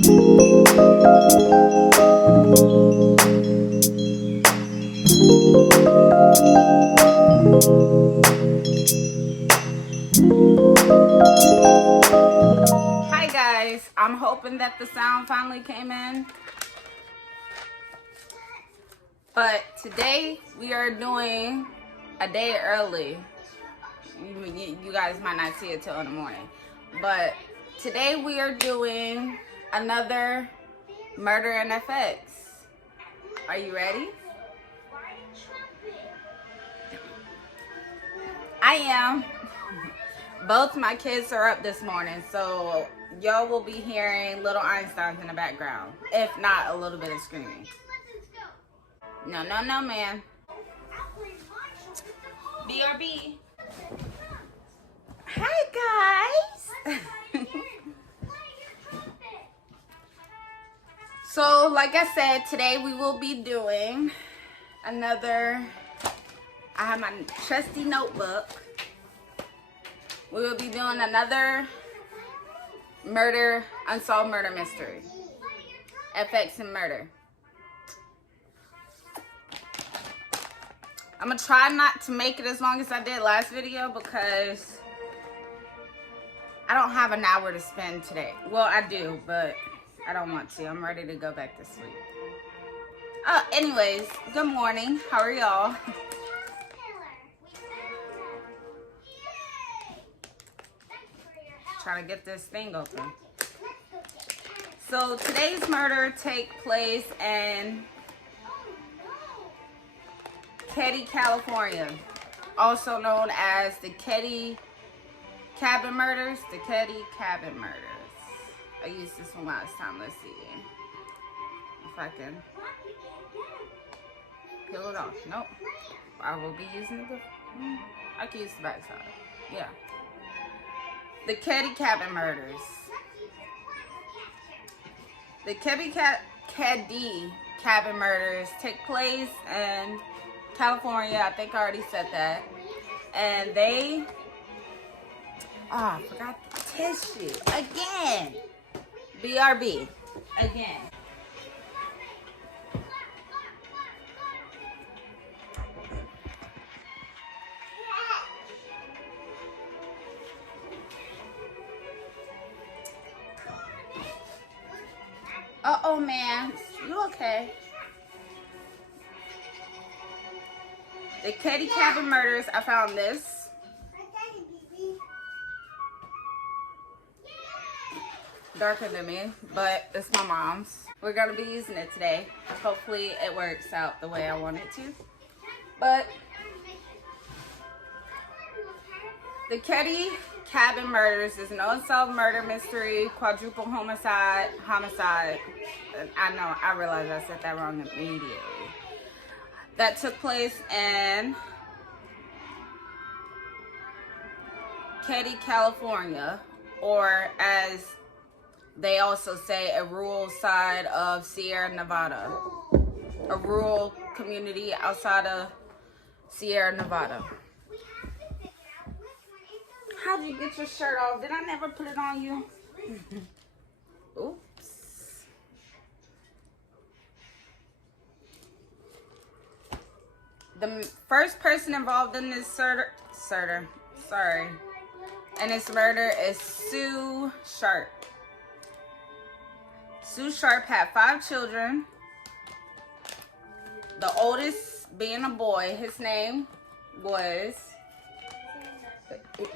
Hi guys, I'm hoping that the sound finally came in. But today we are doing a day early. You guys might not see it till in the morning. But today we are doing another Murder in FX. Are you ready? I am. Both my kids are up this morning, so y'all will be hearing little Einsteins in the background. If not, a little bit of screaming. No, man. BRB. Hi, guys. So, like I said, today we will be doing another... I have my trusty notebook. We will be doing another unsolved murder mystery. FX and murder. I'm gonna try not to make it as long as I did last video because I don't have an hour to spend today. Well, I do, but I don't want to. I'm ready to go back to sleep. Anyways, good morning. How are y'all? Trying to get this thing open. So today's murder takes place in Keddie, California, also known as the Keddie Cabin Murders. The Keddie Cabin Murders. I used this one last time. Let's see if I can peel it off. Nope. I will be using the. I can use the back side. Yeah. The Keddie Cabin Murders. The Keddie Cabin Murders take place in California. I think I already said that. And they... I forgot the tissue. Again. BRB. Again. Uh-oh, man. You okay? The Keddie Cabin Murders. I found this. Darker than me, but it's my mom's. We're going to be using it today. Hopefully it works out the way I want it to. But the Keddie Cabin Murders is an unsolved murder mystery, quadruple homicide. I realized I said that wrong immediately. That took place in Keddie, California, or as they also say, a rural side of Sierra Nevada. A rural community outside of Sierra Nevada. How'd you get your shirt off? Did I never put it on you? Oops. The first person involved in this in this murder is Sue Sharp. Sue Sharp had 5 children. The oldest being a boy. His name was...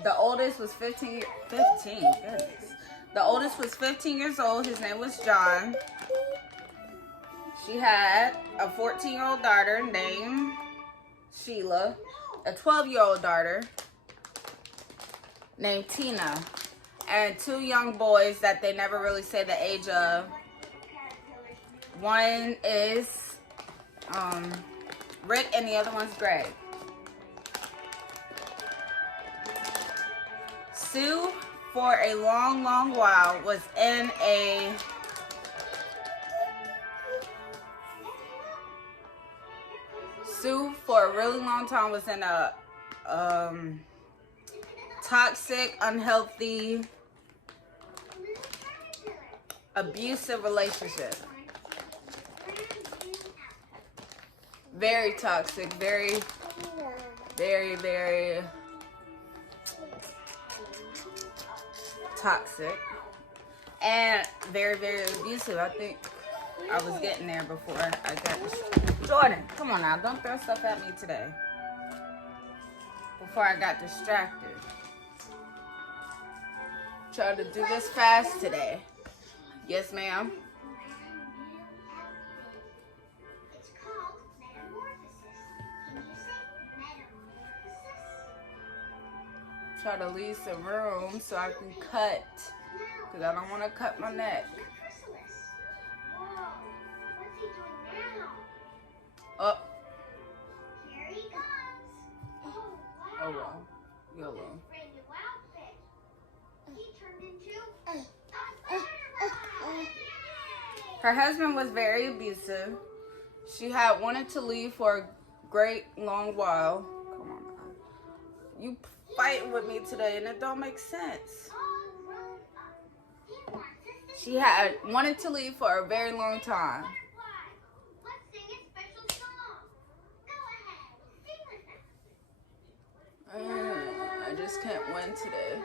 The oldest was 15, goodness. The oldest was 15 years old. His name was John. She had a 14-year-old daughter named Sheila. A 12-year-old daughter named Tina. And 2 young boys that they never really say the age of. One is Rick and the other one's Greg. Sue, for a long while, was in a really long time was in a toxic, unhealthy abusive relationship. Very toxic, very, very, very toxic. And very, very abusive. I think I was getting there before I got this. Jordan, come on now. Don't throw stuff at me today. Before I got distracted. Try to do this fast today. Yes, ma'am. Try to leave some room so I can cut. Because I don't want to cut my neck. Oh. Oh well. YOLO. Her husband was very abusive. She had wanted to leave for a great long while. Come on, man. You fighting with me today and it don't make sense. She had wanted to leave for a very long time. I just can't win today.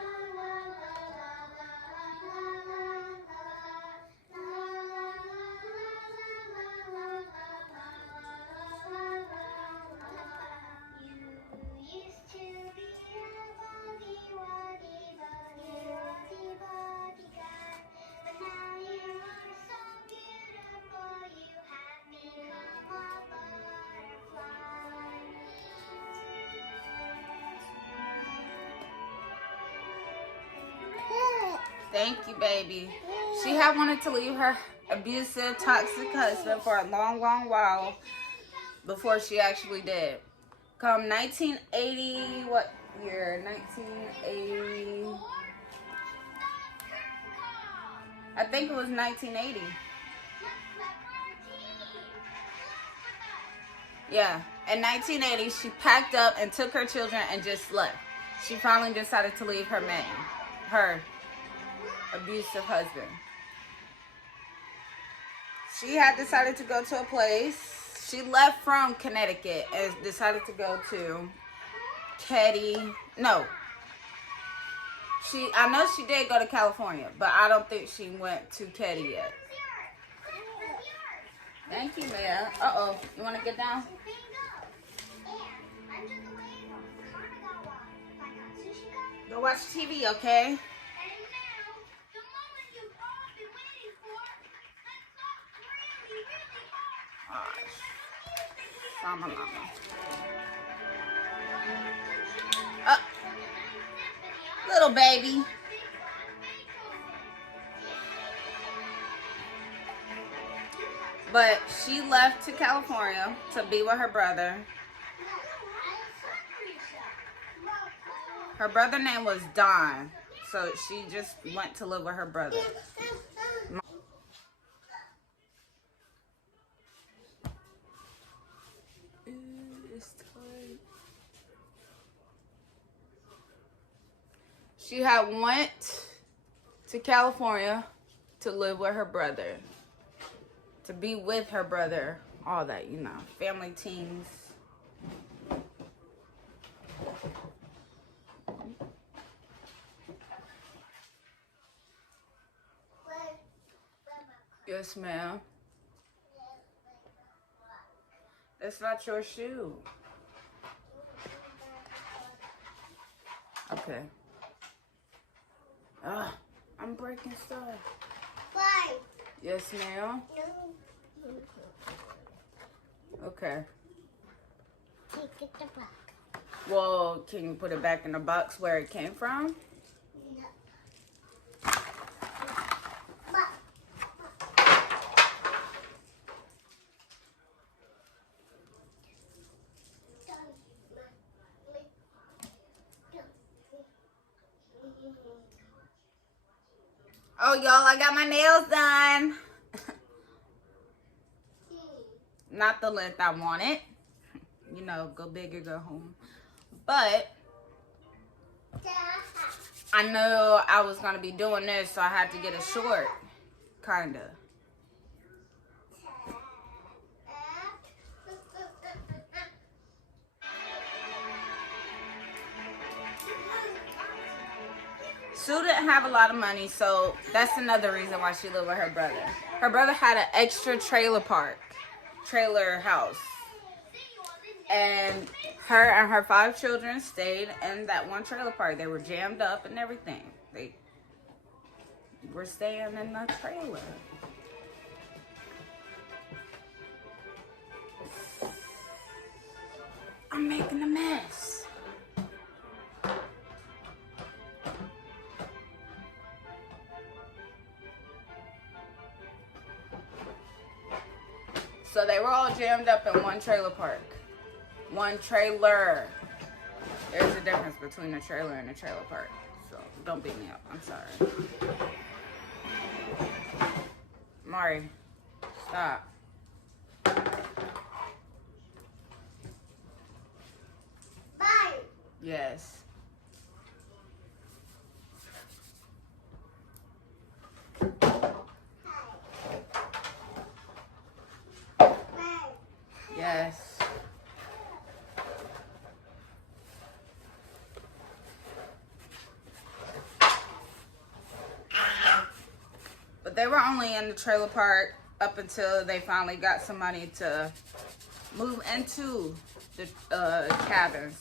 Thank you, baby. She had wanted to leave her abusive, toxic husband for a long, long while before she actually did. Come 1980, what year? 1980. I think it was 1980. Yeah, in 1980, she packed up and took her children and just left. She finally decided to leave her man, her abusive husband. She had decided to go to a place. She left from Connecticut and decided to go to Keddie. No. I know she did go to California, but I don't think she went to Keddie yet. Thank you, man. Uh-oh. You want to get down? Go watch TV, okay? Mama. Little baby. But she left to California to be with her brother. Her brother's name was Don. So she just went to live with her brother. She had went to California to live with her brother, to be with her brother, all that, you know, family teams. Yes, ma'am. That's not your shoe. Okay. I'm breaking stuff. Why? Yes, ma'am. Okay. Take it the box. Well, can you put it back in the box where it came from? No. Oh, y'all, I got my nails done. Not the length I wanted. You know, go big or go home. But I know I was going to be doing this, so I had to get it short. kinda. Sue didn't have a lot of money, so that's another reason why she lived with her brother. Her brother had an extra trailer house. And her and her 5 children stayed in that one trailer park. They were jammed up and everything. They were staying in the trailer. I'm making a mess. So they were all jammed up in one trailer park. One trailer. There's a difference between a trailer and a trailer park. So don't beat me up. I'm sorry. Mari, stop. Bye. Yes. Yes. But they were only in the trailer park up until they finally got some money to move into the cabins.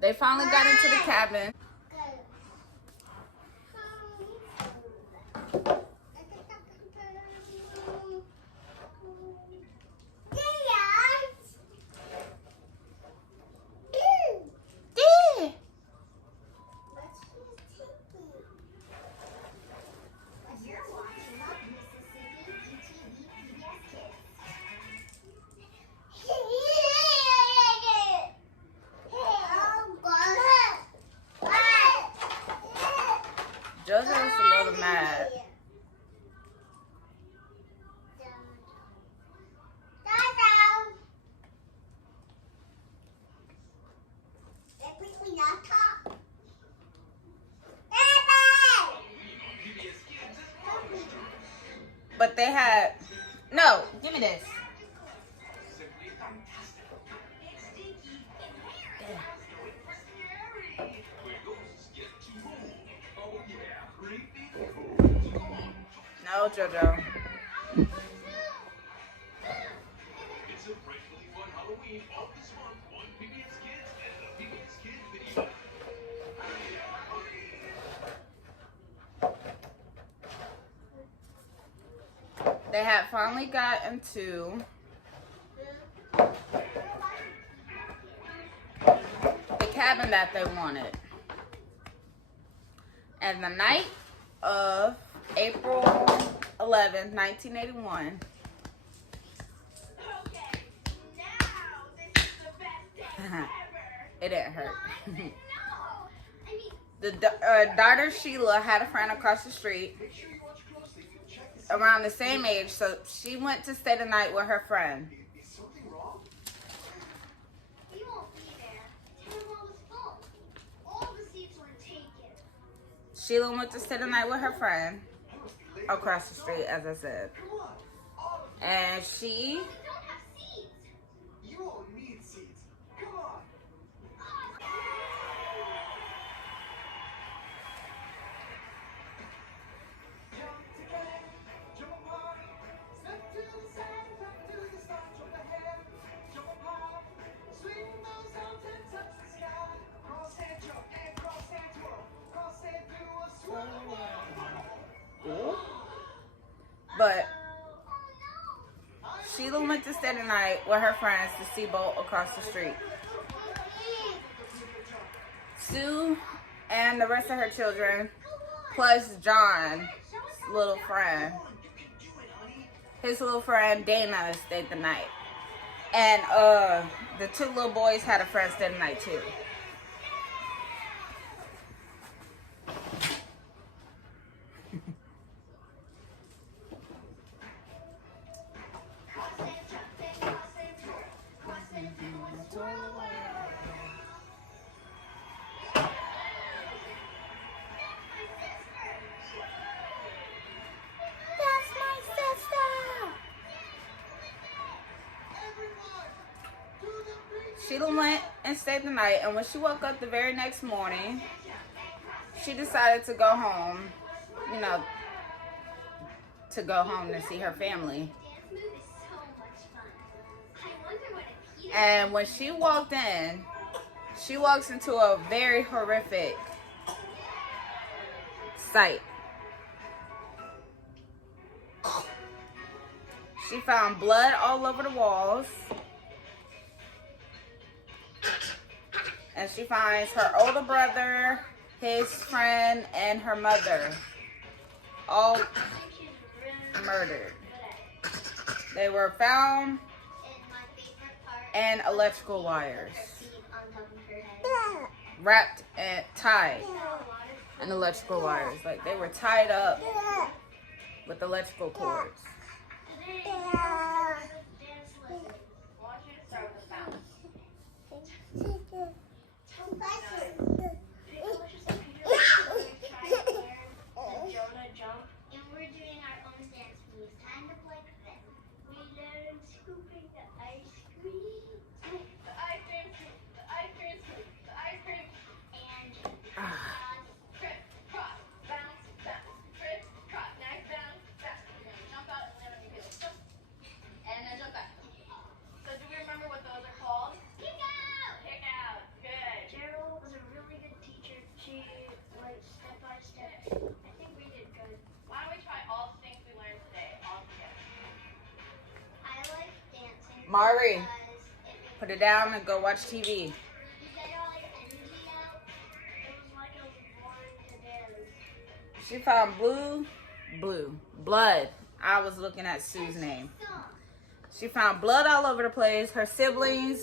They finally got into the cabin. JoJo's a little mad. But they had... No, give me this. No, JoJo. They had finally got into the cabin that they wanted. And the night of April 11th, 1981. Okay, now this is the best day ever. It didn't hurt. No, I mean, The daughter Sheila had a friend across the street around the same age, so she went to stay the night with her friend. Is something wrong? He won't be there. Town hall was full. All the seats were taken. Sheila went to stay the night with her friend across the street, as I said. Come on, all of you. And she... We don't have seats. You won't need seats. Come on. Jump together, jump apart. Step to the side, step to the side, jump ahead, jump apart. Swing those arms and touch the sky. Cross and jump and cross and twirl. Cross and do a swirl. But Sheila went to stay the night with her friends to see Bolt across the street. Sue and the rest of her children, plus John's little friend, his little friend Dana, stayed the night. And the 2 little boys had a friend stay the night too. Sheila went and stayed the night, and when she woke up the very next morning, she decided to go home, you know, to go home to see her family. And when she walked in, she walks into a very horrific sight. She found blood all over the walls. And she finds her older brother, his friend, and her mother all murdered. They were found in electrical wires, wrapped and tied in electrical wires. Like they were tied up with electrical cords. Mari, put it down and go watch TV. She found blood. I was looking at Sue's name. She found blood all over the place. Her siblings,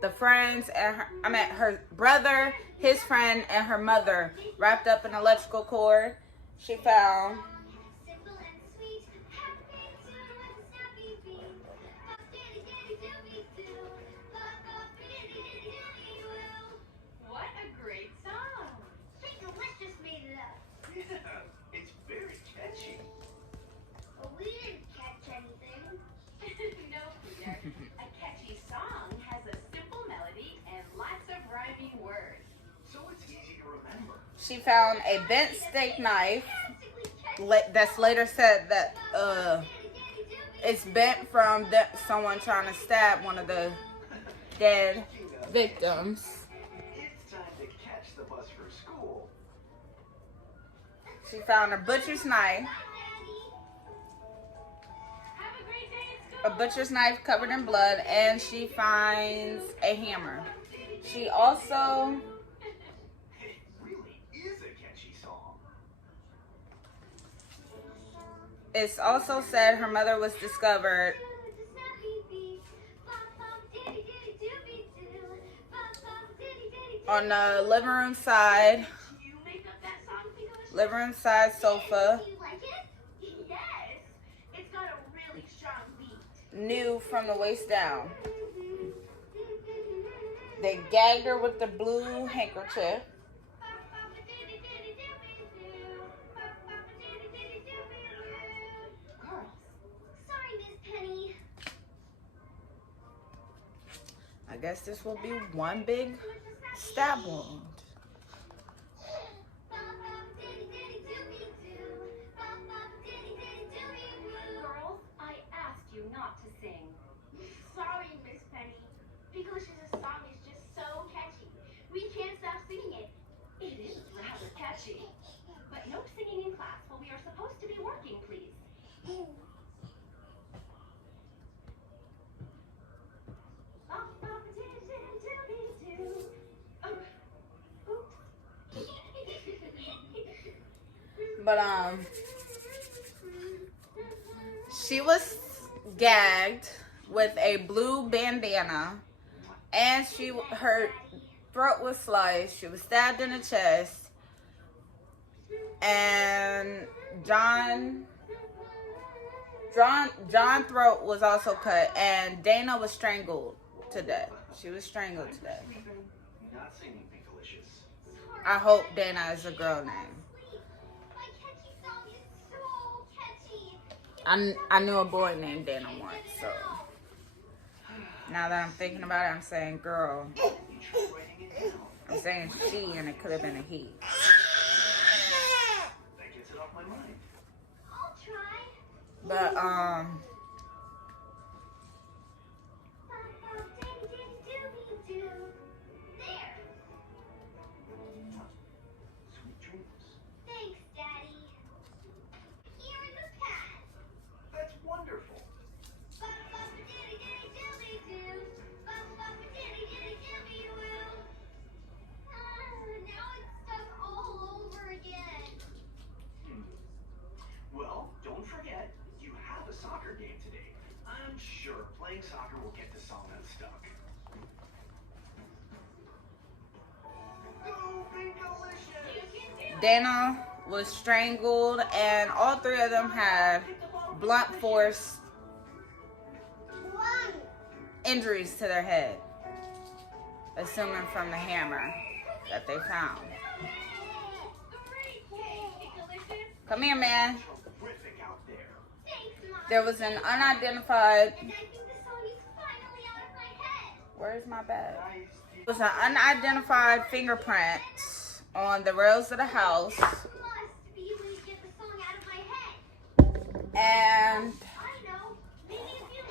the friends, and her brother, his friend, and her mother wrapped up in electrical cord. She found She found a bent steak knife that's later said that it's bent from someone trying to stab one of the dead victims. It's time to catch the bus for school. She found a butcher's knife. A butcher's knife covered in blood, and she finds a hammer. She also it's also said her mother was discovered on the living room side sofa, nude from the waist down. They gagged her with the blue handkerchief. I guess this will be one big stab wound. Girls, I asked you not to sing. Sorry, Miss Penny. English's song is just so catchy. We can't stop singing it. It is rather catchy. But no singing in class while we are supposed to be working, please. But she was gagged with a blue bandana, and her throat was sliced. She was stabbed in the chest, and John's throat was also cut, and Dana was strangled to death. She was strangled to death. I hope Dana is a girl name. I knew a boy named Dana once, so. Now that I'm thinking about it, I'm saying girl. I'm saying she, and it could have been a he. That gets it off my mind. I'll try. But There. Sweet dreams. Thanks, Daddy. Here in the past. That's wonderful. Now it's stuck all over again. Well, don't forget, you have a soccer game today. I'm sure playing soccer will get this all unstuck. Go, Binkalicious! Dana was strangled, and all three of them had blunt force injuries to their head, assuming from the hammer that they found. Come here, man. Terrific out there. Thanks, Mom. There was an unidentified. And I think the song is finally out of my head. Where's my bag? Nice. There was an unidentified fingerprint on the rails of the house, Must be able to get the song out of my head. and I know. Maybe if you...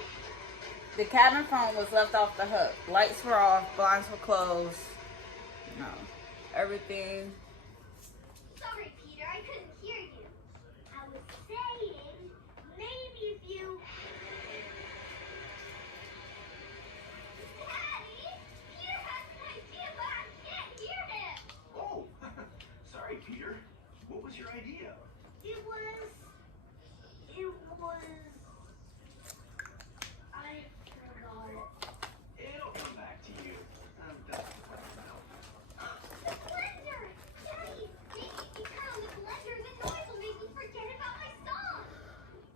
the cabin phone was left off the hook. Lights were off, blinds were closed. No, everything. Sorry, Peter, I couldn't hear you. I was saying, maybe if you... Daddy, Peter has an idea, but I can't hear him. Oh, sorry, Peter. What was your idea? It was... I forgot it. It'll come back to you. That's the plan now. The blender! Daddy, maybe if you turn on the blender, the noise will make me forget about my song.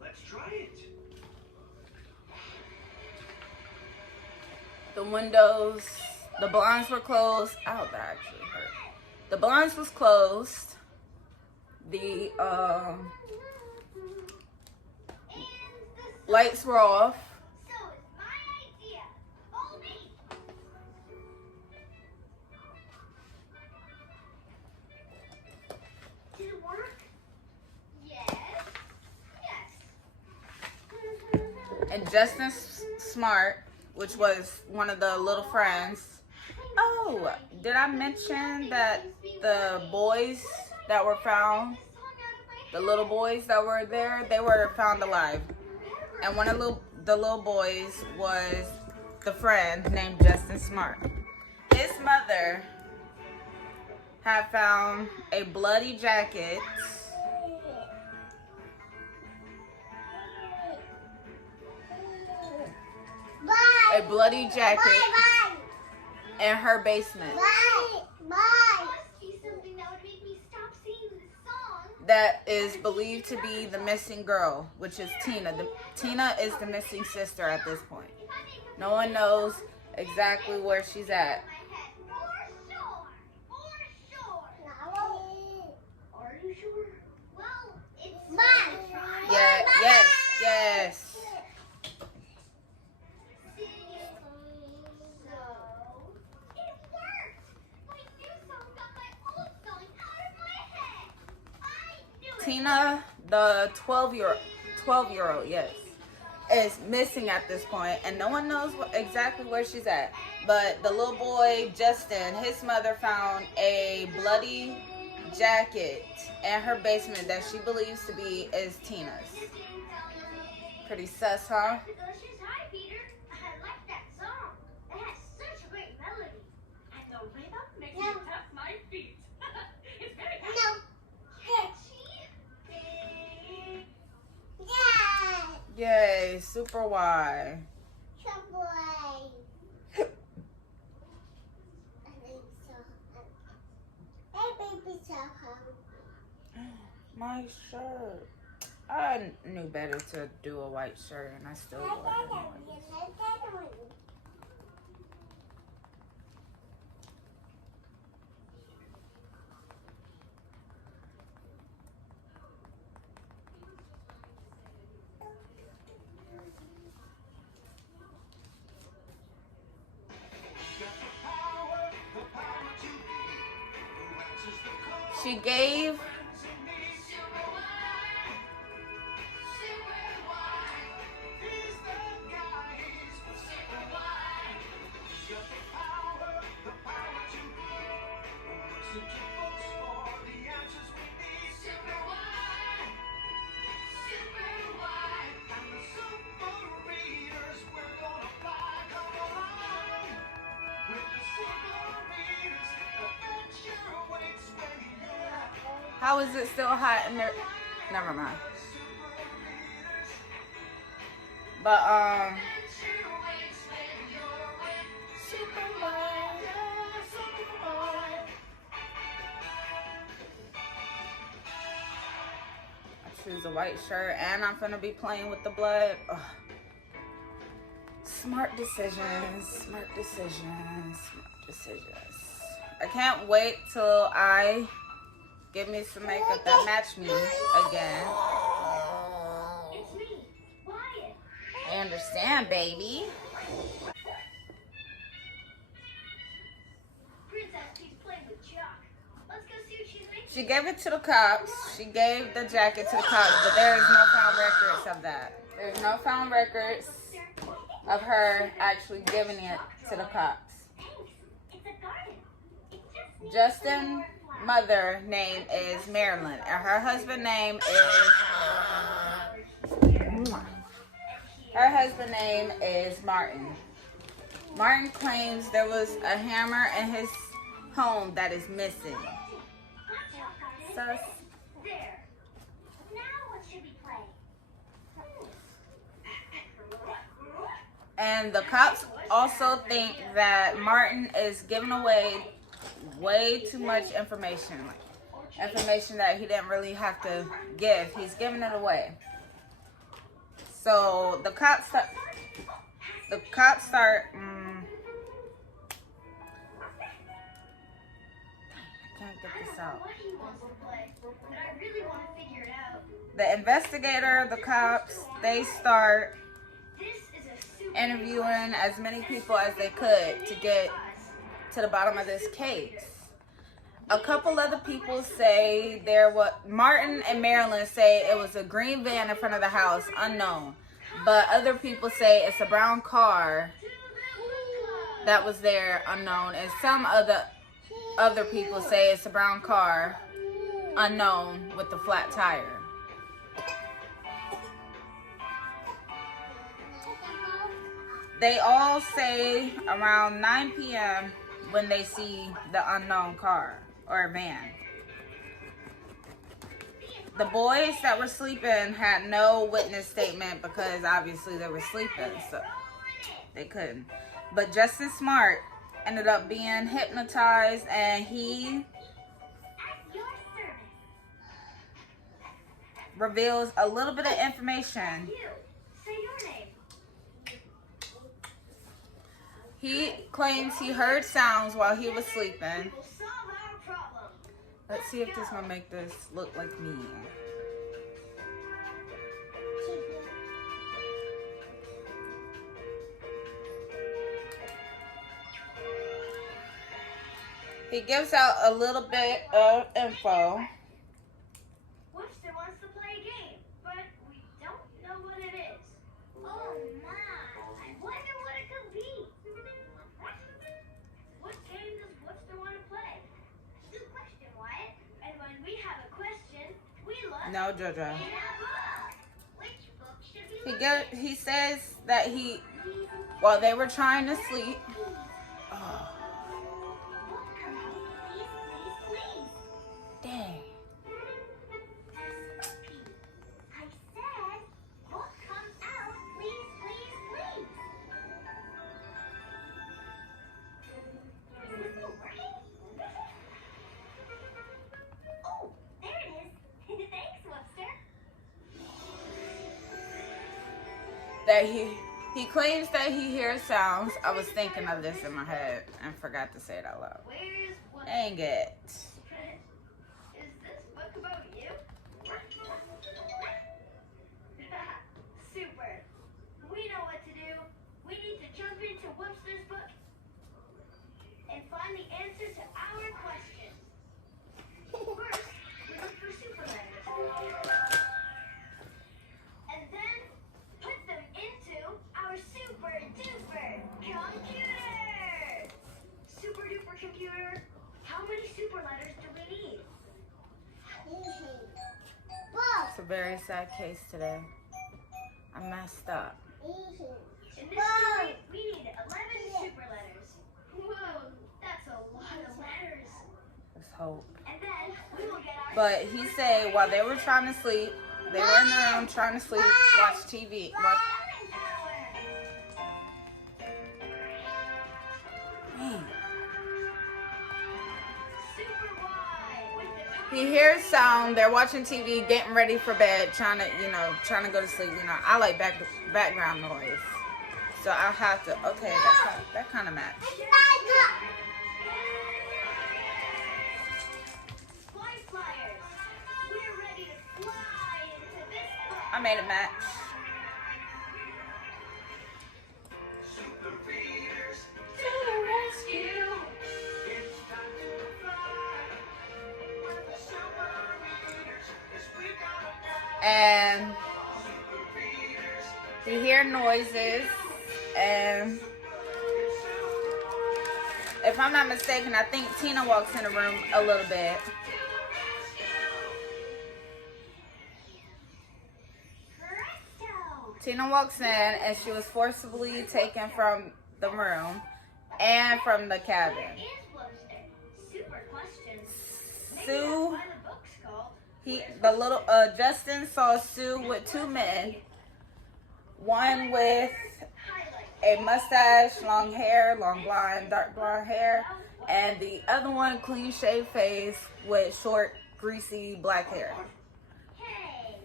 Let's try it. The windows, the blinds were closed. Ow, that actually hurt. The blinds was closed. The lights were off. So it's my idea. Follow me. Did it work? Yes. Yes. And Justin Smart, which was one of the little friends. Oh, did I mention that the boys that were found, the little boys that were there, they were found alive. And one of the little boys was the friend named Justin Smart. His mother had found a bloody jacket in her basement Must be something that would make me stop singing the song. that is believed to be the missing girl, which is Tina. Tina is the missing sister at this point. No one knows exactly where she's at. For sure. Are you sure? Well, it's mine. Yeah, yes. So, it worked. My new song got my old song out of my head. I knew it. Tina, the 12-year-old, yes, is missing at this point, and no one knows exactly where she's at. But the little boy, Justin, his mother found a bloody jacket in her basement that she believes to be is Tina's. Pretty sus, huh? Delicious. Hi, Peter. I like that song. It has such a great melody. And the rhythm makes me tap my feet. It's very catchy. No. Catchy? Yay, Super Y. My shirt. I knew better to do a white shirt, and I still wore it anyways. She gave how is it still hot in there? Never mind. But I choose a white shirt and I'm gonna be playing with the blood. Ugh. Smart decisions, smart decisions, smart decisions. I can't wait till I get me some makeup that match me again. It's me, Wyatt. I understand, baby. Princess keeps playing with Chuck. Let's go see what she's making. She gave it to the cops. She gave the jacket to the cops, but there is no found records of that. There's no found records of her actually giving it to the cops. Thanks. It's a garden. It just needs Justin's mother name is Marilyn, and her husband name is Martin. Martin claims there was a hammer in his home that is missing. So there. Now what should we play? and the cops also think that Martin is giving away way too much information, like information that he didn't really have to give. He's giving it away. So the cops start. I can't get this out. What he wants to play, but I really want to figure it out. The investigator, the cops, they start This is a super interviewing as many people as they could to get to the bottom of this case. A couple other people say Martin and Marilyn say it was a green van in front of the house, unknown. But other people say it's a brown car that was there, unknown. And some other people say it's a brown car, unknown, with a flat tire. They all say around 9 p.m. when they see the unknown car or van. The boys that were sleeping had no witness statement because obviously they were sleeping, so they couldn't. But Justin Smart ended up being hypnotized, and he at your service. reveals a little bit of information. You. Say your name. He claims he heard sounds while he was sleeping. We'll solve our problem. Let's see if this will make this look like me. He gives out a little bit of info. Webster wants to play a game, but we don't know what it is. Oh my! I wonder what it could be. What game does Webster want to play? Good question, Wyatt. And when we have a question, we look No, JoJo. in a book. Which book should we look He says that while they were trying to sleep. Oh, dang. I said, book come out, please, please, please. Is this still working? Oh, there it is. Thanks, Webster. That he claims that he hears sounds. I was thinking of this in my head and forgot to say it out loud. Where's Webster? Dang it. Is this book about you? Super. We know what to do. We need to jump into Webster's book and find the answer to our question. First, very sad case today. I messed up. In this story, we need 11 super letters. Whoa, that's a lot of letters. Let's hope. And then we will get our... But he said while they were trying to sleep, they were in the room trying to sleep, watch TV. Man. He hears sound, they're watching TV, getting ready for bed, trying to go to sleep. I like background noise. So I'll have to, okay, that kind of match. I made a match. And you hear noises, and if I'm not mistaken, I think Tina walks in the room a little bit. Tina walks in, and she was forcibly taken from the room and from the cabin. Sue, Justin saw Sue with two men, one with a mustache, long hair, long blonde, dark blonde hair, and the other one clean shaved face with short, greasy black hair. Hey,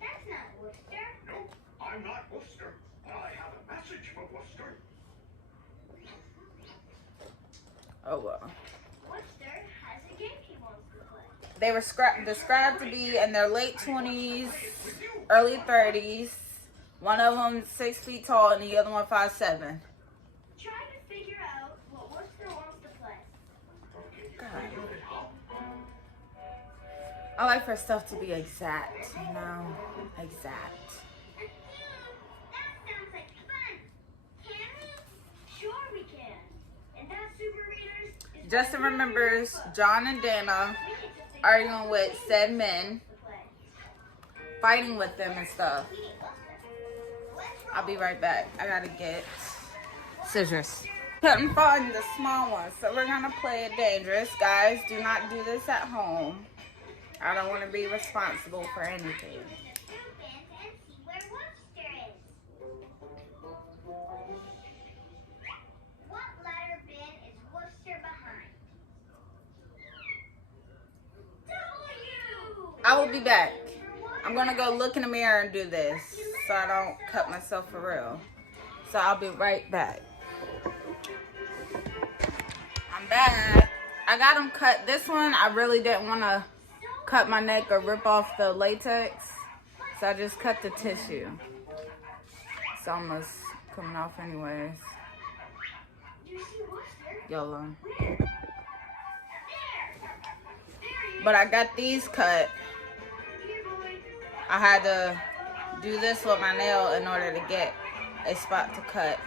that's not Worcester. No, I'm not Worcester. I have a message for Worcester. Oh well. Worcester has a game he wants to play. They were described to be in their late 20s, early 30s. One of them 6 feet tall and the other one 5'7". Try to figure out what Worcester wants to play. God. I like for stuff to be exact, exact. That sounds like fun. Can we? Sure we can. And that, Super Readers, is Justin remembers John and Dana arguing with said men, fighting with them and stuff. I'll be right back. I gotta get scissors. Couldn't find the small one, so we're gonna play it dangerous. Guys, do not do this at home. I don't want to be responsible for anything. What letter bin is Worcester behind? W! I will be back. I'm gonna go look in the mirror and do this so I don't cut myself for real. So I'll be right back. I'm back. I got them cut. This one, I really didn't want to cut my neck or rip off the latex. So I just cut the tissue. It's almost coming off anyways. YOLO. But I got these cut. I had to do this with my nail in order to get a spot to cut.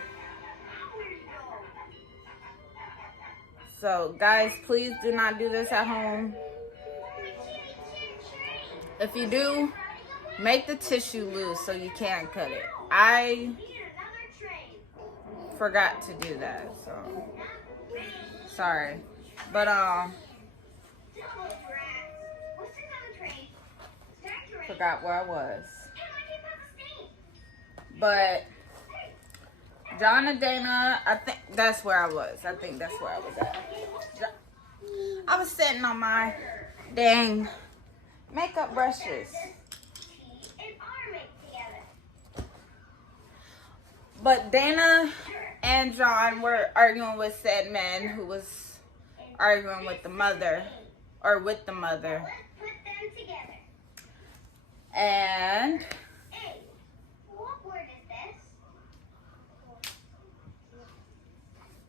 So guys, please do not do this at home. If you do, make the tissue loose so you can't cut it. I forgot to do that, so sorry. But forgot where I was. But John and Dana, I think that's where I was. I think that's where I was at. I was sitting on my dang makeup brushes. But Dana and John were arguing with said man who was arguing with the mother, or with the mother. And What word is this?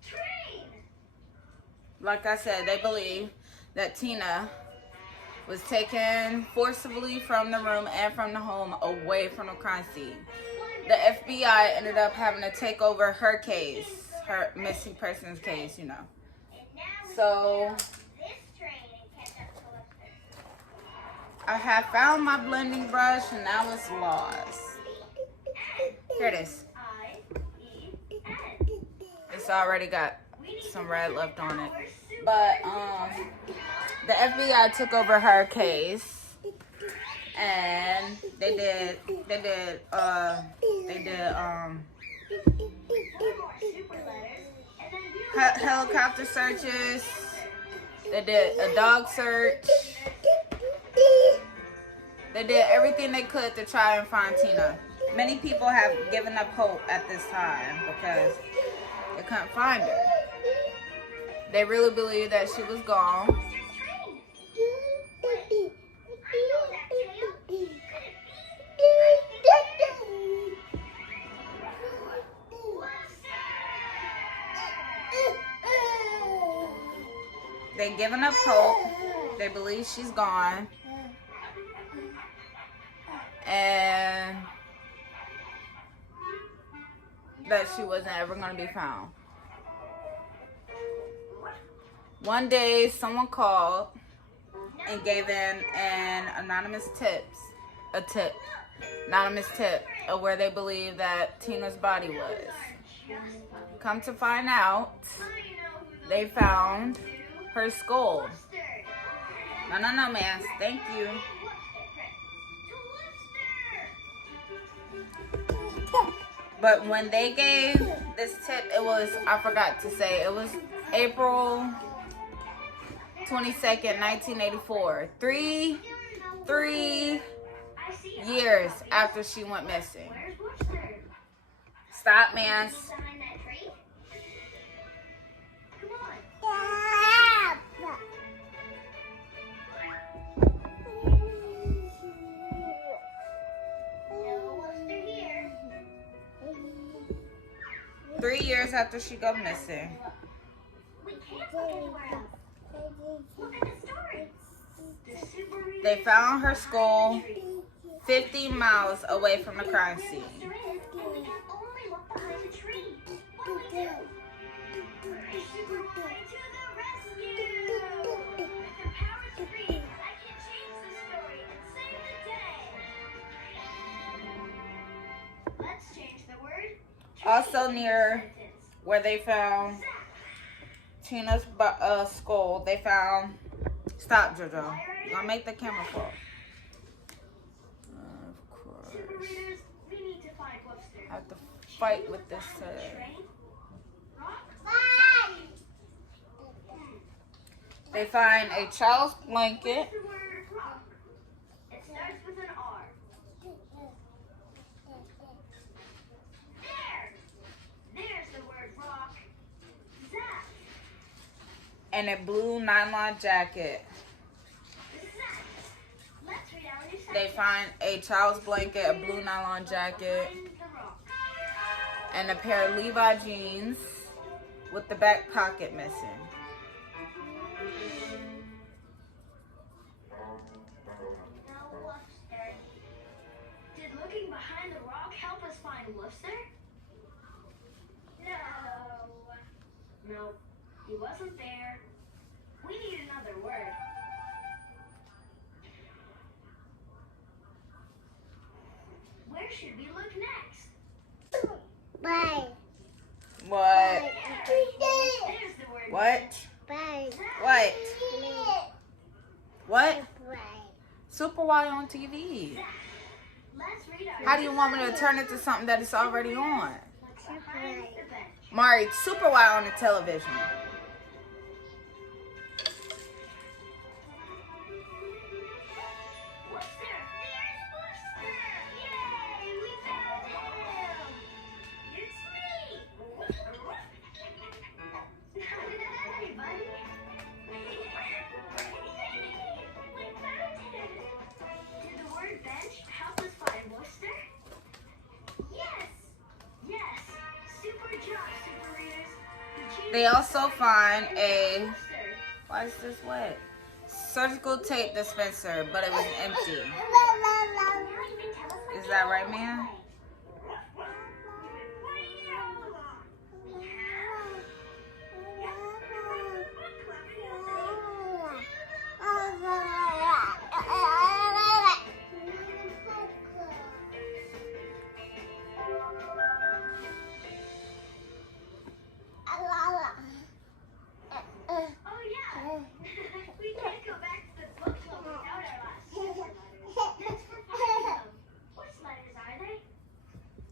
Train! like I said, they believe that Tina was taken forcibly from the room and from the home away from the crime scene. The FBI ended up having to take over her case, her missing persons case, you know. So I have found my blending brush and now it's lost. Here it is. It's already got some red left on it. But the FBI took over her case and they did helicopter searches. They did a dog search. They did everything they could to try and find Tina. Many people have given up hope at this time because they couldn't find her. They really believe that she was gone. They've given up hope. They believe she's gone. And that she wasn't ever going to be found. One day, someone called and gave in an anonymous tip of where they believe that Tina's body was. Come to find out, they found her skull. No, man. Thank you. But when they gave this tip, it was, I forgot to say, it was April 22nd, 1984. Three years after she went missing. Stop, man. Three years after she got missing. They found her skull 50 miles away from the crime scene. Also near where they found Tina's skull, they found... Stop, JoJo. You're gonna make the camera fall. Of course. I have to fight with this today. They find a child's blanket. It starts with an R. There's the word rock. Zach. And a blue nylon jacket. Let's read our new They find a child's blanket, a blue nylon jacket, and a pair of Levi jeans with the back pocket missing. Did looking behind the rock help us find Worcester? No, he wasn't there. We need another word. Where should we look next? Bye. What? There's the word. What? Bye. What? What? Bye. Super Y on TV. Let's read our How do you want me to turn it to something that is already on? behind the bench. Mari, Super Y on the television. Worcester! There's Worcester! Yay! We found him! It's me! Hey, buddy! We found him! Did the word bench help us find Worcester? Yes! Yes! Super job, Super Readers! They also find a, Worcester. why is this wet? Surgical tape dispenser, but it was empty. Is that right, man?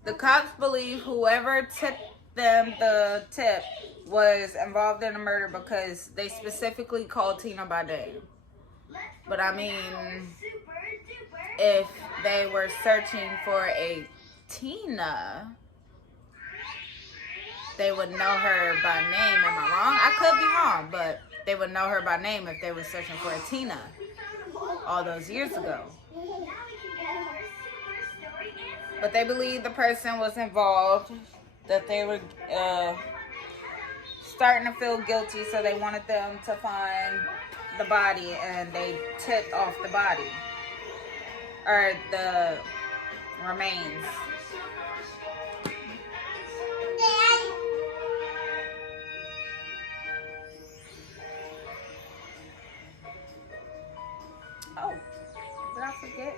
The cops believe whoever tipped them the tip was involved in the murder because they specifically called Tina by name. But I mean, if they were searching for a Tina, they would know her by name. Am I wrong? I could be wrong, but they would know her by name if they were searching for a Tina all those years ago. But they believe the person was involved, that they were starting to feel guilty, so they wanted them to find the body, and they tipped off the body, or the remains. Oh, did I forget?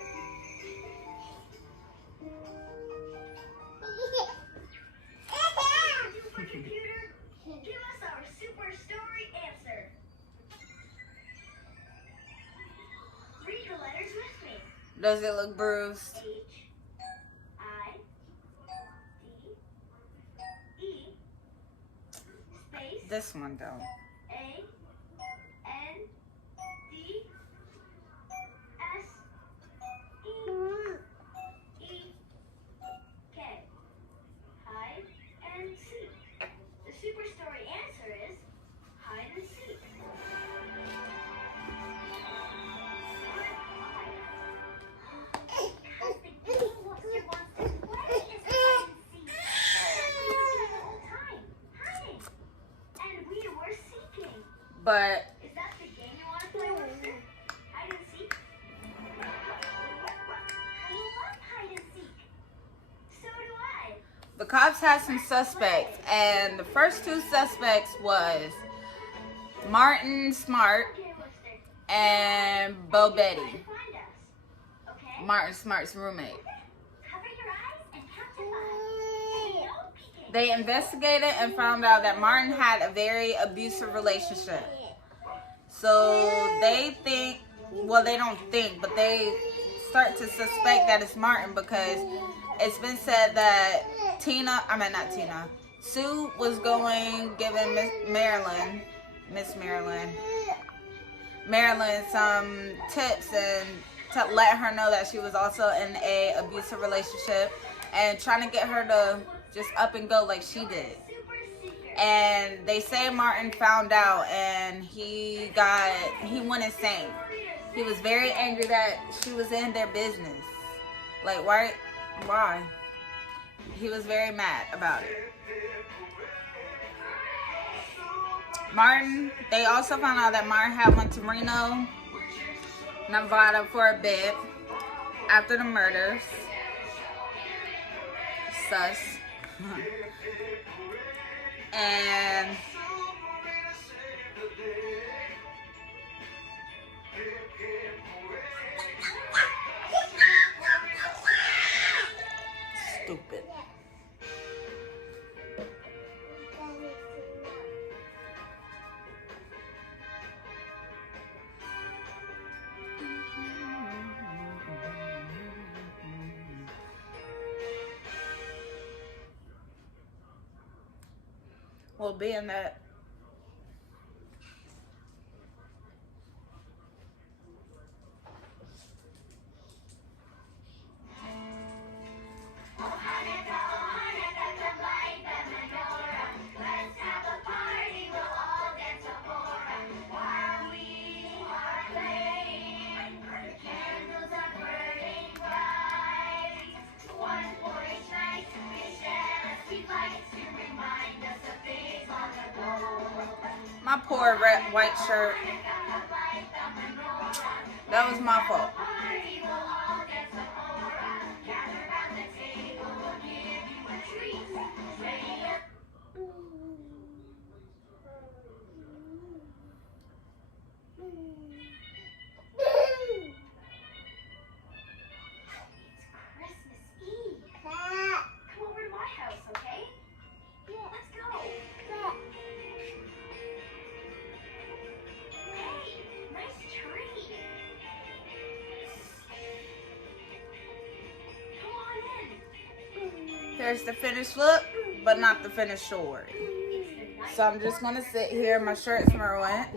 Computer, give us our super story answer. Read the letters with me. Does it look bruised? H-I-D-E space This one don't. A-N-D-S-E-E-K. Hide and seek. The super story answer is hide and seek. Because the game monster wants to play is hide and seek. We were the whole time, hiding. And we were seeking. But Is that the game you want to play, Monster? Hide and seek? I love hide and seek. So do I. the cops had some suspects, and the first two suspects was Martin Smart Okay, Monster. and Bo Betty, Find us. Okay? Martin Smart's roommate. Cover your eyes and count to 5. And no peeking. They investigated and found out that Martin had a very abusive relationship. So they think, well, they don't think, but they start to suspect that it's Martin because it's been said that Sue was giving Miss Marilyn some tips and to let her know that she was also in a abusive relationship and trying to get her to just up and go like she did. And they say Martin found out and he went insane. He was very angry that she was in their business. Like, why? He was very mad about it. Martin, they also found out that Martin had went to Reno, Nevada for a bit after the murders. Sus. And stupid. Well, being that my poor red white shirt, that was my fault. Christmas Eve. Come over to my house, okay? Let's go. Hey, nice tree. Here's the finished look, but not the finished story. So I'm just gonna sit here. My shirt's ruined.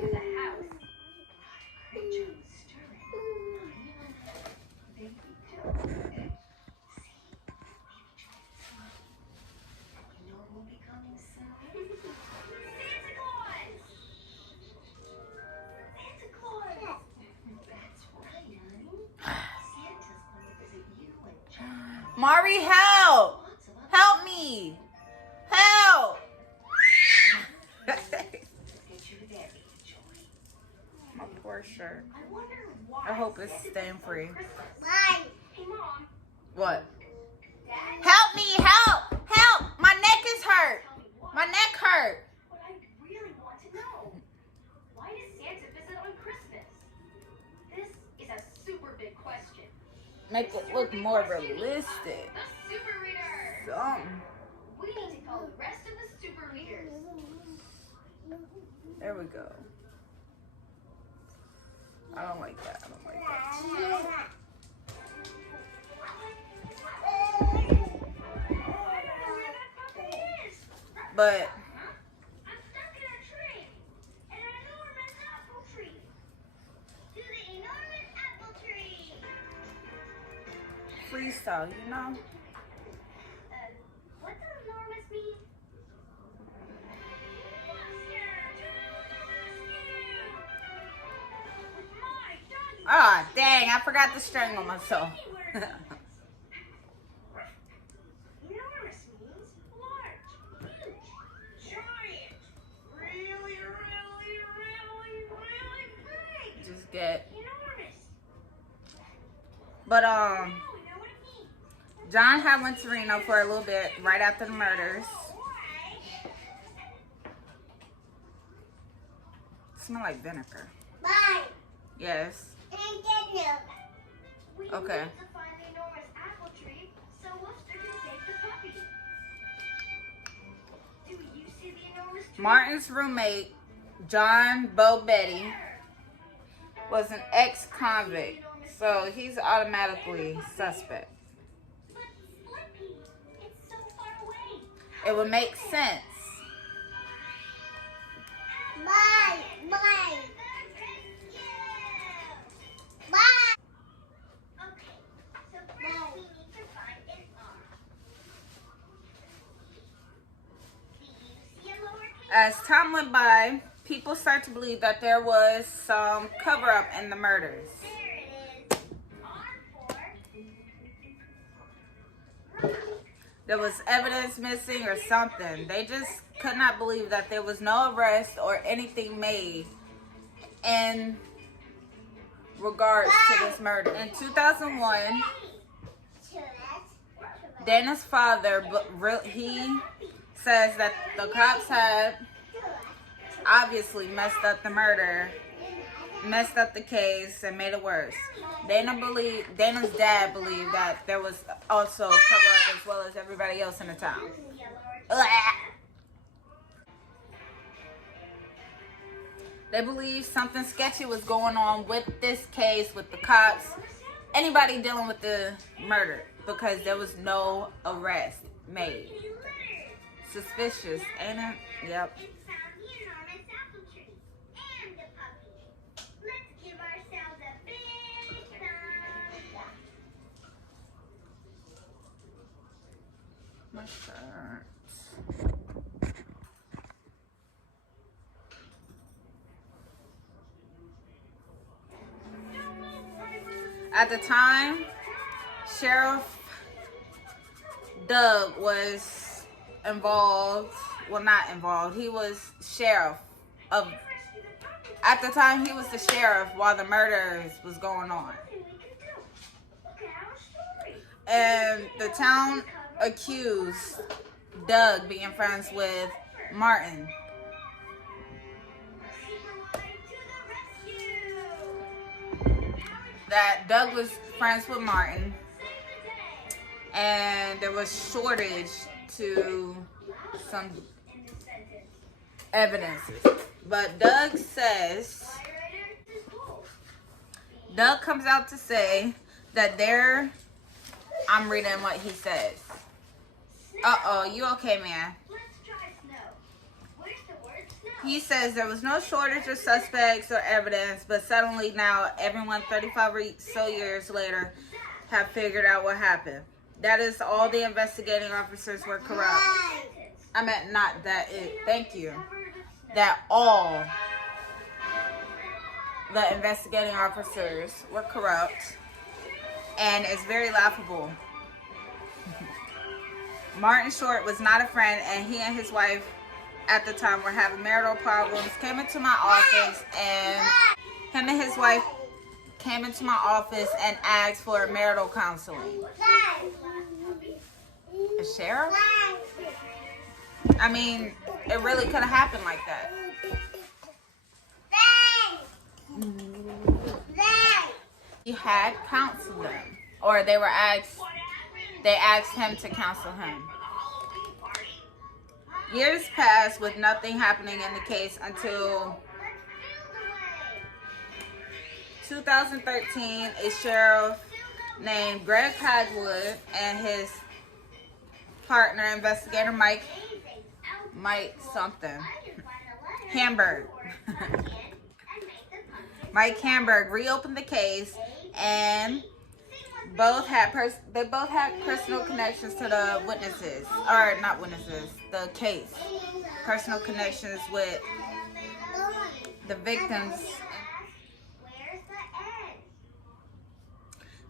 Mari, help! Help me! Help! My poor shirt. I hope it's stain free. Hey, Mom. What? Help me! Help! Help! My neck is hurt. My neck hurt. But I really want to know. Why does Santa visit on Christmas? This is a super big question. Make it look more realistic. The super reader. Something. We need to call the rest of the super readers. There we go. I don't like that. I don't like that. But I'm stuck in a tree. And an enormous apple tree. To the enormous apple tree. freestyle, you know? What does enormous mean? Ah, dang, I forgot to strangle myself. Enormous means large, huge, giant, really big. Just get. Enormous. But, Oh, we know what it means. John had went to Reno for a little bit right after the murders. Smell like vinegar. Bye. Yes. We Okay. need to find the enormous apple tree so Wooster can take the puppy. Do you see the enormous tree? Martin's roommate, John Betty, was an ex-convict, so he's automatically suspect. But Slippy, it's so far away. It would make sense. Bye. Bye. Okay, so first we need to find an arm. Do you see a lowercase? As time went by, people started to believe that there was some cover-up in the murders. There it is. R for There was evidence missing or something. They just could not believe that there was no arrest or anything made in regards to this murder. In 2001, Dana's father, he says that the cops had obviously messed up the murder, messed up the case, and made it worse. Dana's dad believed that there was also a cover-up as well as everybody else in the town. Ugh. They believe something sketchy was going on with this case, with the cops, anybody dealing with the murder, because there was no arrest made. Suspicious, ain't it? Yep. It found the enormous apple tree and the puppy. Let's give ourselves a big thumbs up. My shirt. At the time, Sheriff Doug was involved. Well, not involved. He was sheriff of. At the time, he was the sheriff while the murders was going on. And the town accused Doug being friends with Martin. That Doug was friends with Martin, and there was shortage to some evidences. But Doug comes out to say that I'm reading what he says. Uh-oh, you okay, man? Let's try snow. Where's the word snow? He says there was no shortage of suspects or evidence, but suddenly now everyone 35 or so years later have figured out what happened. That is, all the investigating officers were corrupt. I meant not that it. Thank you. That all the investigating officers were corrupt, and it's very laughable. Martin Short was not a friend, and he and his wife at the time were having marital problems. Came into my office, and him and his wife came into my office and asked for marital counseling. A sheriff? I mean, it really could have happened like that. He had counseled them, or they asked him to counsel him. Years passed with nothing happening in the case until 2013. A sheriff named Greg Hagwood and his partner, investigator Mike Hamburg. Mike Hamburg reopened the case, and they both had personal connections to the witnesses, or not witnesses, the case. Personal connections with the victims.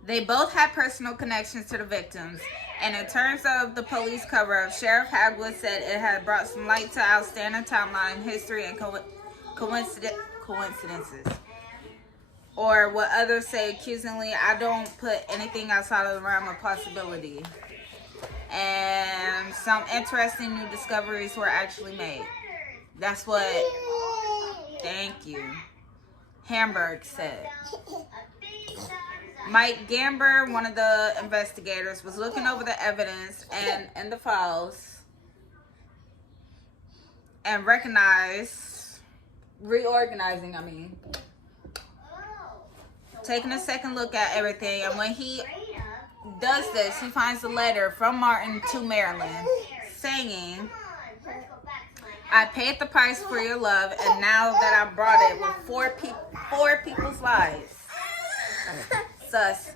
They both had personal connections to the victims. And in terms of the police cover-up, Sheriff Hagwood said it had brought some light to outstanding timeline history and coincidences. Or what others say accusingly, I don't put anything outside of the realm of possibility. And some interesting new discoveries were actually made. That's what, thank you, Hamburg said. Mike Gamber, one of the investigators, was looking over the evidence and in the files and reorganizing, taking a second look at everything. And when he does this, he finds a letter from Martin to Marilyn saying, I paid the price for your love, and now that I brought it with four people's lives. Sus.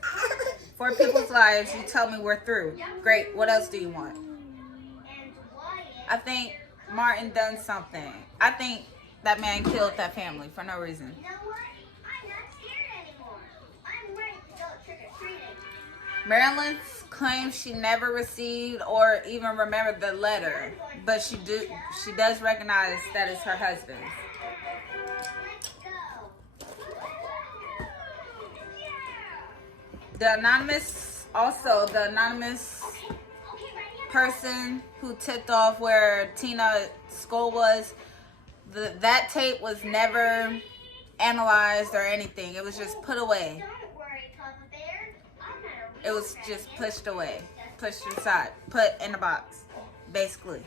4 people's lives, you tell me we're through. Great, what else do you want? I think Martin done something. I think that man killed that family for no reason. You know what? I'm not scared anymore. I'm ready to go trick-or-treating. Marilyn claims she never received or even remembered the letter, but she does recognize that it's her husband. The anonymous person who tipped off where Tina's skull was, that tape was never analyzed or anything. It was just put away. It was just pushed away, pushed aside, put in a box, basically.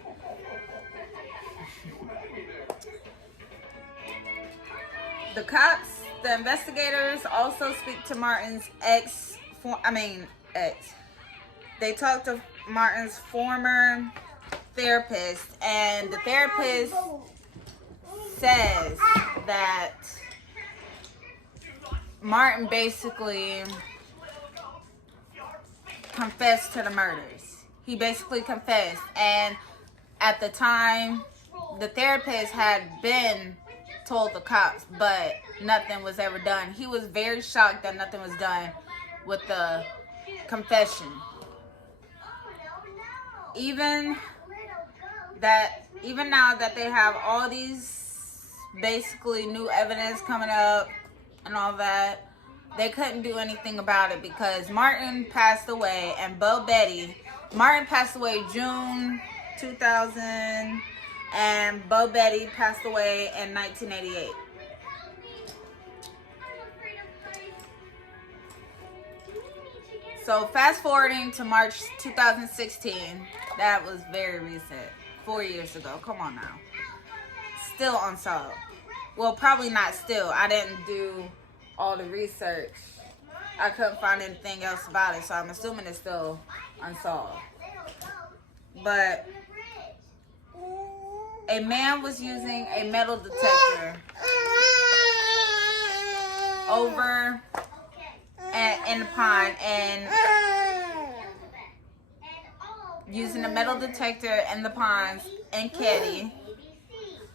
The cops, the investigators also speak to Martin's ex. They talked to Martin's former therapist, and the therapist says that Martin basically confessed to the murders. He basically confessed, and at the time, the therapist had been told the cops, but nothing was ever done. He was very shocked that nothing was done with the confession. Even now that they have all these basically new evidence coming up and all that, they couldn't do anything about it because Martin passed away, and Martin passed away June 2000, and Bo Betty passed away in 1988. So fast forwarding to March 2016, that was very recent, 4 years ago. Come on now. Still unsolved. Well, probably not still. I didn't do all the research. I couldn't find anything else about it, so I'm assuming it's still unsolved. but a man was using a metal detector over in the pond and using a metal detector in the ponds in Keddie,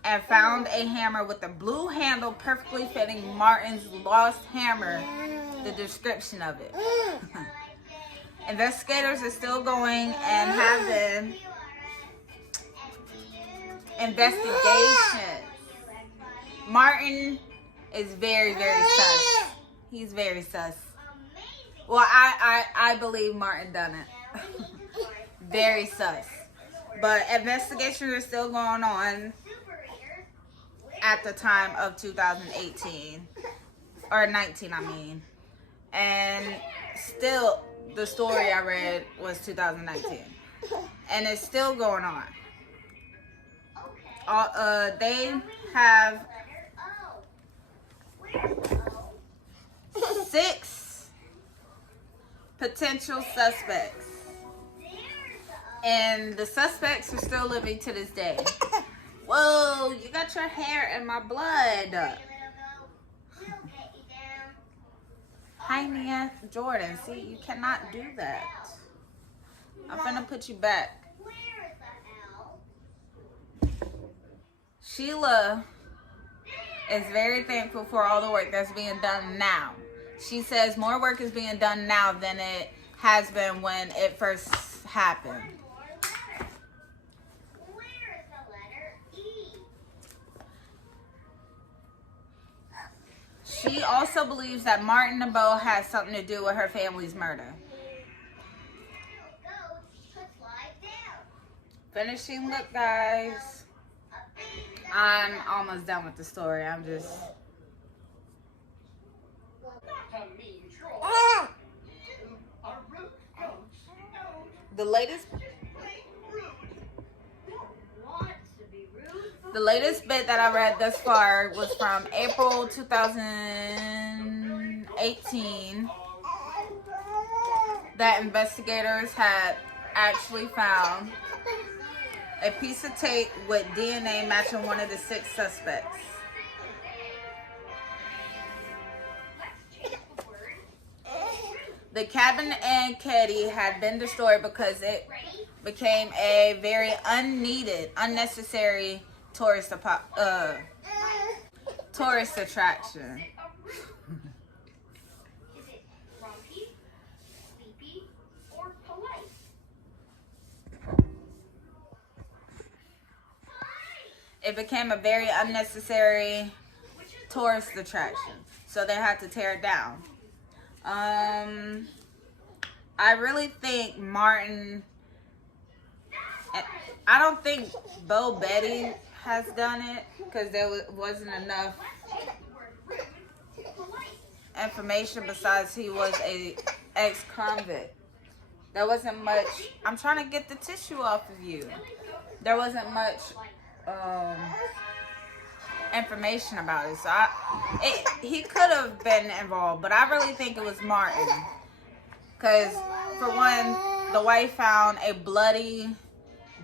and found a hammer with a blue handle perfectly fitting Martin's lost hammer, the description of it. Investigators are still going and have been investigations. Martin is very, very sus. He's very sus. Well, I believe Martin done it. Very sus. But investigations are still going on at the time of 2018. Or 19, I mean. And still, the story I read was 2019. And it's still going on. They have 6 potential suspects. And the suspects are still living to this day. Whoa, you got your hair in my blood. Hi, Nia. Jordan, see, you cannot do that. I'm finna put you back. Sheila is very thankful for all the work that's being done now. She says more work is being done now than it has been when it first happened. She also believes that Martin and Bo has something to do with her family's murder. Finishing look, guys. I'm almost done with the story. I'm just... The latest bit that I read thus far was from April 2018, that investigators had actually found a piece of tape with DNA matching one of the 6 suspects. The cabin in Keddie had been destroyed because it became a very unnecessary tourist attraction. Is it grumpy, sleepy, or polite? It became a very unnecessary tourist attraction, so they had to tear it down. I really think Martin, I don't think Bo Betty has done it because there wasn't enough information besides he was a ex-convict. There wasn't much. I'm trying to get the tissue off of you. There wasn't much information about it, so he could have been involved, but I really think it was Martin, because for one, the wife found a bloody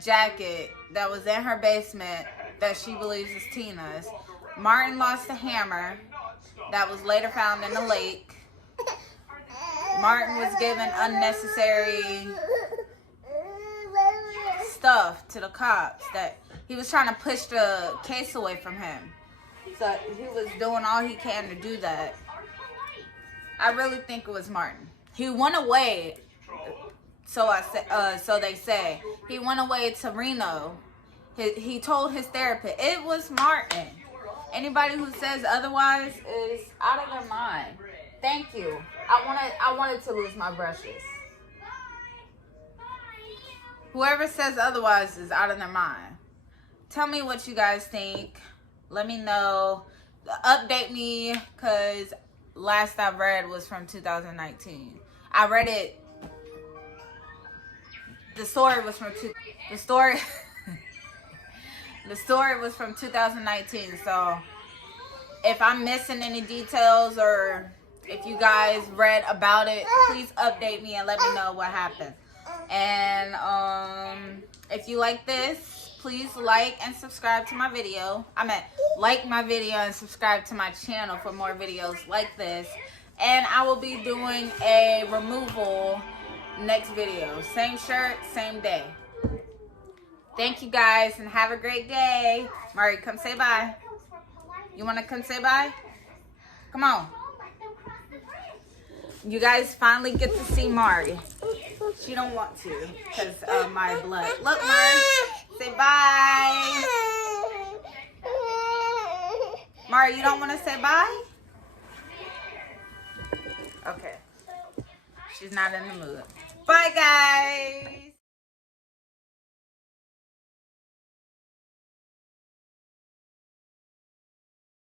jacket that was in her basement that she believes is Tina's. Martin lost a hammer that was later found in the lake. Martin was given unnecessary stuff to the cops that he was trying to push the case away from him. So he was doing all he can to do that. I really think it was Martin. He went away. So they say he went away to Reno. He told his therapist it was Martin. Anybody who says otherwise is out of their mind. Thank you. I wanted to lose my brushes. Whoever says otherwise is out of their mind. Tell me what you guys think. Let me know. Update me, because last I read was from 2019. I read it. The story was from the story was from 2019. So if I'm missing any details, or if you guys read about it, please update me and let me know what happened. And If you like this, please like and subscribe to my video. Like my video and subscribe to my channel for more videos like this. And I will be doing a removal next video. Same shirt, same day. Thank you guys and have a great day. Mari, come say bye. You want to come say bye? Come on. You guys finally get to see Mari. She don't want to because of my blood. Look, Mari. Say bye. Mari, you don't want to say bye? Okay. She's not in the mood. Bye, guys.